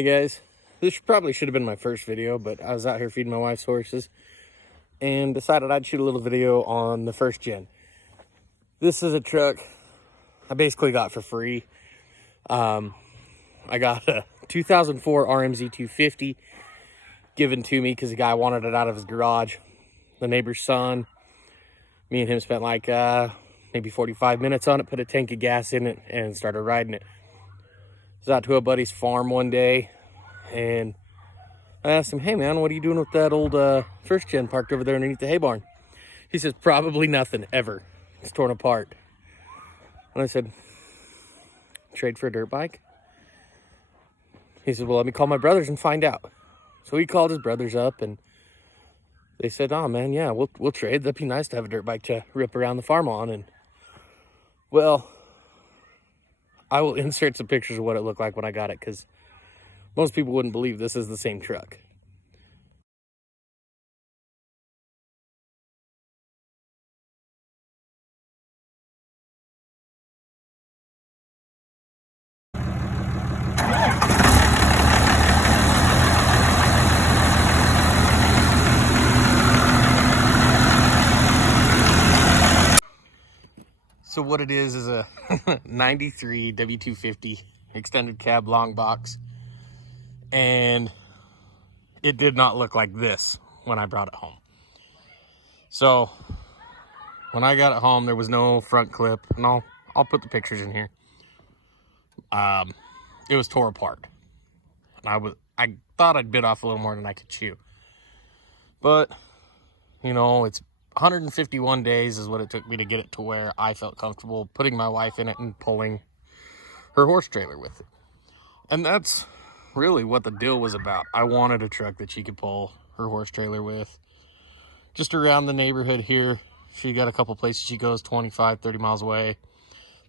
Hey guys, this probably should have been my first video, but I was out here feeding my wife's horses and decided I'd shoot a little video on the first gen. This is a truck I basically got for free. I got a 2004 RMZ 250 given to me because the guy wanted it out of his garage. The neighbor's son, me and him spent like maybe 45 minutes on it, put a tank of gas in it and started riding it. I was out to a buddy's farm one day and I asked him, hey man, what are you doing with that old first gen parked over there underneath the hay barn? He says, probably nothing, ever. It's torn apart. And I said, trade for a dirt bike? He said, well, let me call my brothers and find out. So he called his brothers up and they said, oh man, yeah, we'll trade. That'd be nice to have a dirt bike to rip around the farm on. And well, I will insert some pictures of what it looked like when I got it, because most people wouldn't believe this is the same truck. So what it is a 93 W250 extended cab long box, and it did not look like this when I brought it home. So when I got it home, there was no front clip, and I'll put the pictures in here. It was tore apart. I thought I'd bit off a little more than I could chew, but you know, it's 151 days is what it took me to get it to where I felt comfortable putting my wife in it and pulling her horse trailer with it. And that's really what the deal was about. I wanted a truck that she could pull her horse trailer with. Just around the neighborhood here, she got a couple places she goes 25, 30 miles away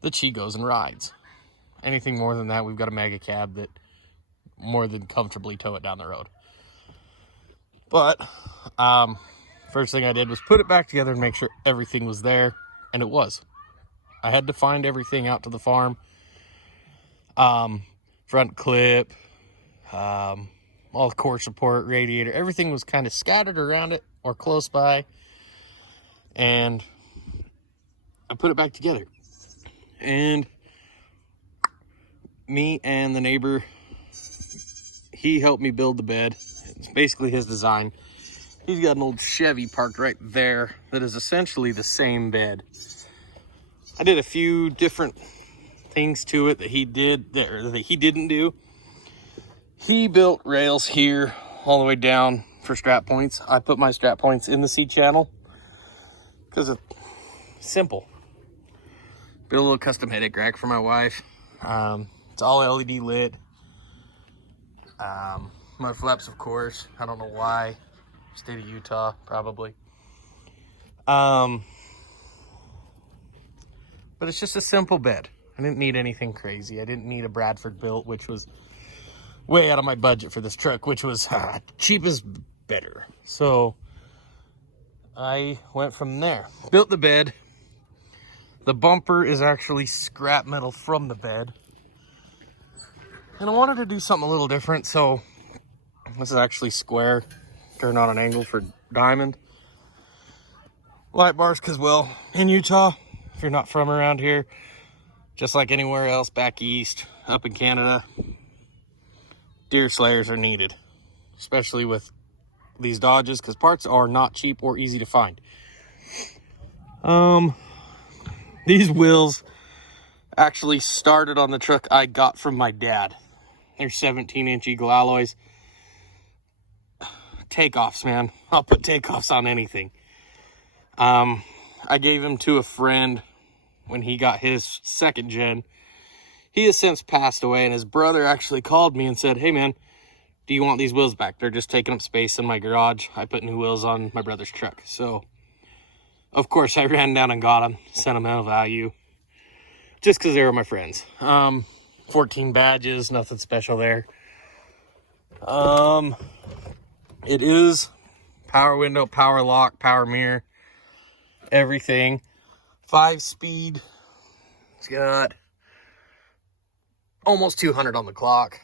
that she goes and rides. Anything more than that, we've got a mega cab that more than comfortably tow it down the road. But first thing I did was put it back together and make sure everything was there, and it was. I had to find everything out to the farm. Front clip, all the core support, radiator, everything was kind of scattered around it or close by, and I put it back together. And me and the neighbor, he helped me build the bed. It's basically his design. He's got an old Chevy parked right there that is essentially the same bed. I did a few different things to it that he did that he didn't do. He built rails here all the way down for strap points. I put my strap points in the C channel because it's simple. Built a little custom headache rack for my wife. It's all LED lit. Mud flaps, of course. I don't know why. State of Utah, probably. But it's just a simple bed. I didn't need anything crazy. I didn't need a Bradford built, which was way out of my budget for this truck, which was cheap as better. So I went from there. Built the bed. The bumper is actually scrap metal from the bed. And I wanted to do something a little different, so this is actually square. Turned on an angle for diamond. Light bars, because, well, in Utah, if you're not from around here, just like anywhere else back east, up in Canada, deer slayers are needed, especially with these Dodges, because parts are not cheap or easy to find. These wheels actually started on the truck I got from my dad. They're 17-inch Eagle alloys. Takeoffs, man. I'll put takeoffs on anything. I gave him to a friend when he got his second gen. He has since passed away, and his brother actually called me and said, hey man, do you want these wheels back? They're just taking up space in my garage. I put new wheels on my brother's truck. So of course I ran down and got them. Sentimental value, just because they were my friends. 14 badges, nothing special there. It is power window, power lock, power mirror, everything. 5-speed. It's got almost 200 on the clock.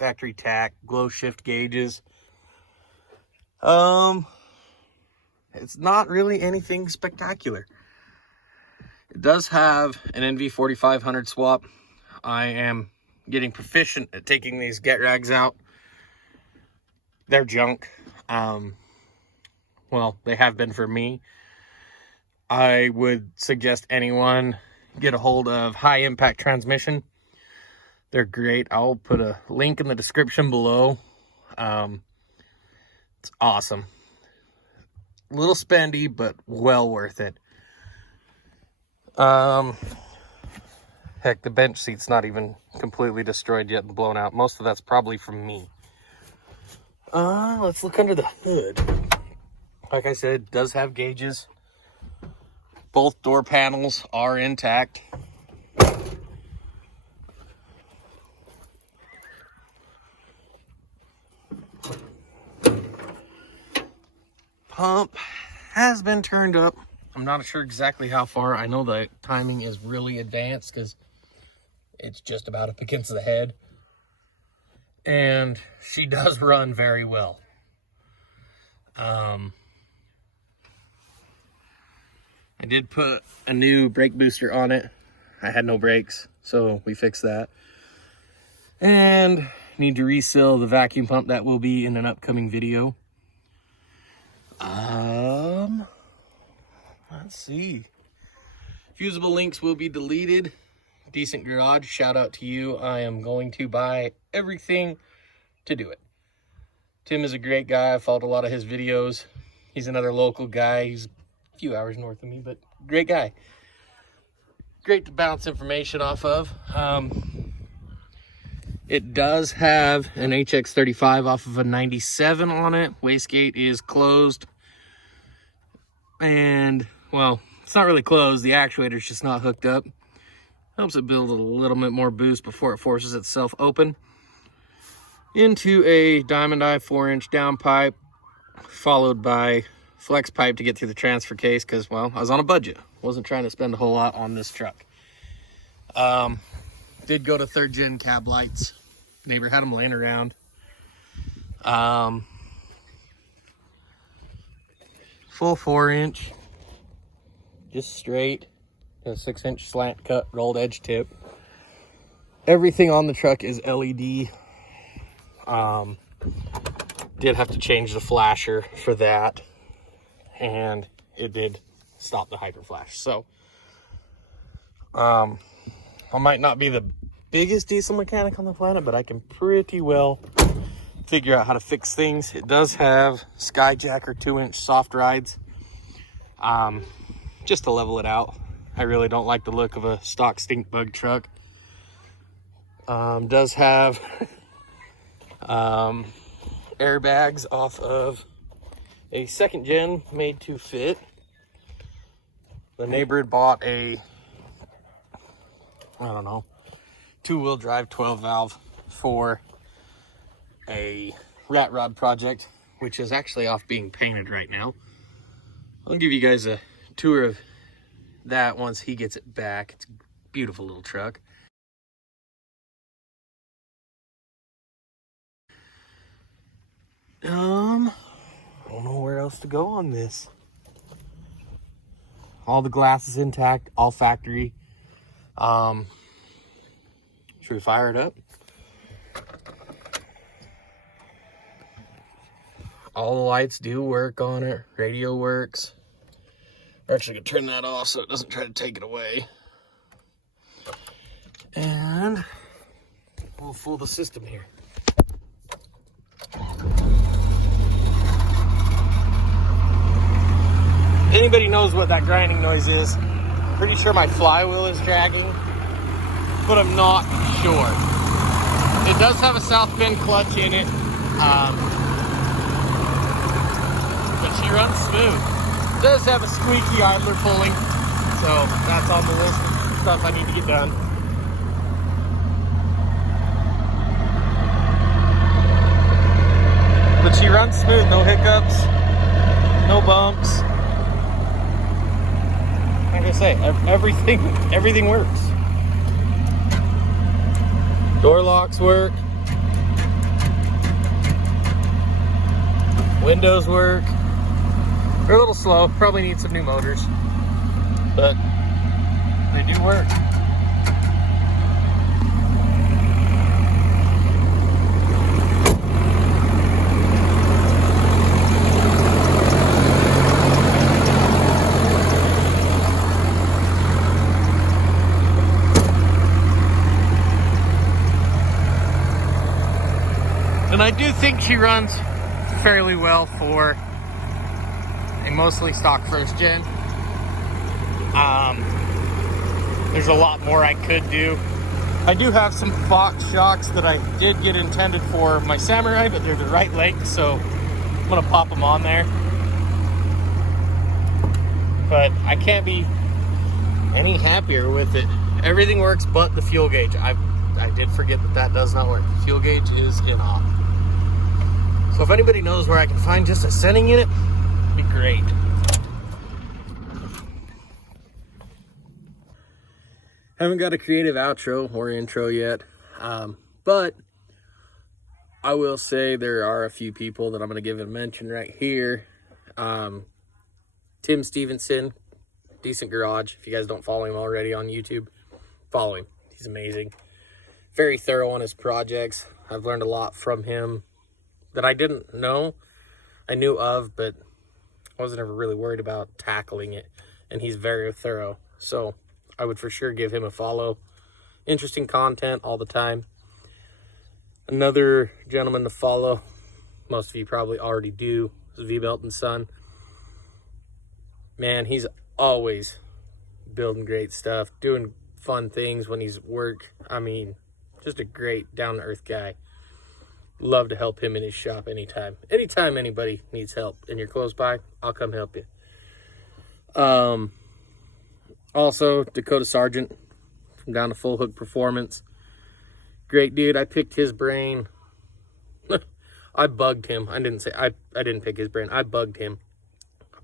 factory tack, glow shift gauges. It's not really anything spectacular. It does have an NV4500 swap. I am getting proficient at taking these get rags out. They're junk. Well, they have been for me. I would suggest anyone get a hold of High Impact Transmission. They're great. I'll put a link in the description below. It's awesome. A little spendy, but well worth it. Heck, the bench seat's not even completely destroyed yet and blown out. Most of that's probably from me. Let's look under the hood. Like I said, it does have gauges. Both door panels are intact. Pump has been turned up. I'm not sure exactly how far. I know the timing is really advanced because it's just about up against the head. And she does run very well. I did put a new brake booster on it. I had no brakes, so we fixed that. And need to reseal the vacuum pump. That will be in an upcoming video. Let's see. Fusible links will be deleted. DecentGarage, shout out to you. I am going to buy everything to do it. Tim is a great guy. I followed a lot of his videos. He's another local guy. He's a few hours north of me, but great guy. Great to bounce information off of. It does have an HX35 off of a 97 on it. Wastegate is closed. And, well, it's not really closed. The actuator's just not hooked up. Helps it build a little bit more boost before it forces itself open. Into a Diamond Eye 4-inch downpipe, followed by flex pipe to get through the transfer case because, well, I was on a budget. Wasn't trying to spend a whole lot on this truck. Did go to 3rd gen cab lights. Neighbor had them laying around. Full 4-inch, just straight, a 6-inch slant cut rolled edge tip. Everything on the truck is LED. Did have to change the flasher for that, and it did stop the hyper flash. So I might not be the biggest diesel mechanic on the planet, but I can pretty well figure out how to fix things. It does have Skyjacker 2-inch soft rides, just to level it out. I really don't like the look of a stock stink bug truck. Does have airbags off of a 2nd gen made to fit. The neighbor had bought a, I don't know, 2-wheel drive 12 valve for a rat rod project, which is actually off being painted right now. I'll give you guys a tour of that once he gets it back. It's a beautiful little truck. I don't know where else to go on this. All the glass is intact, all factory. Should we fire it up? All the lights do work on it. Radio works. We're actually gonna turn that off so it doesn't try to take it away. And we'll fool the system here. If anybody knows what that grinding noise is, I'm pretty sure my flywheel is dragging, but I'm not sure. It does have a south bend clutch in it. But she runs smooth. It does have a squeaky idler pulling, so that's on the list of stuff I need to get done. But she runs smooth, no hiccups, no bumps. Like I say, everything works. Door locks work. Windows work. They're a little slow, probably need some new motors, but they do work. And I do think she runs fairly well for a mostly stock first gen. There's a lot more I could do. I do have some Fox shocks that I did get intended for my Samurai, but they're the right leg, so I'm gonna pop them on there. But I can't be any happier with it. Everything works but the fuel gauge. I did forget that does not work. The fuel gauge is in off. So if anybody knows where I can find just a sending unit, it'd be great. Haven't got a creative outro or intro yet, but I will say there are a few people that I'm going to give a mention right here. Tim Stevenson, DecentGarage. If you guys don't follow him already on YouTube, follow him. He's amazing. Very thorough on his projects. I've learned a lot from him that I didn't know. I knew of, but I wasn't ever really worried about tackling it. And he's very thorough. So I would for sure give him a follow. Interesting content all the time. Another gentleman to follow, most of you probably already do, is VBELTandSON. Man, he's always building great stuff, doing fun things when he's at work. I mean, just a great down-to-earth guy. Love to help him in his shop anytime. Anytime anybody needs help and you're close by, I'll come help you. Also, Dakota Sargent from down to FullHook Performance. Great dude. I picked his brain. I bugged him. I didn't pick his brain. I bugged him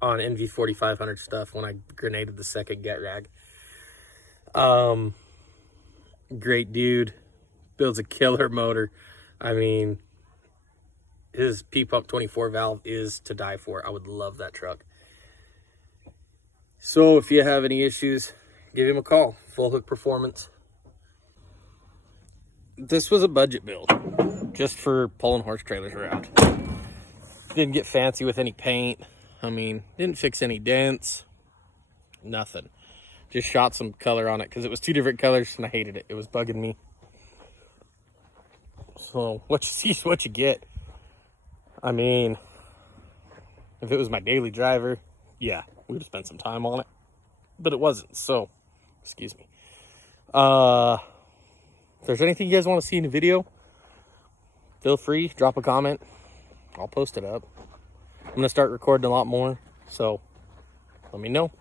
on NV4500 stuff when I grenaded the second get rag. Great dude. Builds a killer motor. I mean, his P-Pump 24 valve is to die for. I would love that truck. So if you have any issues, give him a call. FullHook Performance. This was a budget build, just for pulling horse trailers around. Didn't get fancy with any paint. I mean, didn't fix any dents. Nothing. Just shot some color on it because it was two different colors and I hated it. It was bugging me. So what you see is what you get. I mean, if it was my daily driver, yeah, we'd have spent some time on it, but it wasn't. So, excuse me. If there's anything you guys want to see in the video, feel free, drop a comment. I'll post it up. I'm going to start recording a lot more, so let me know.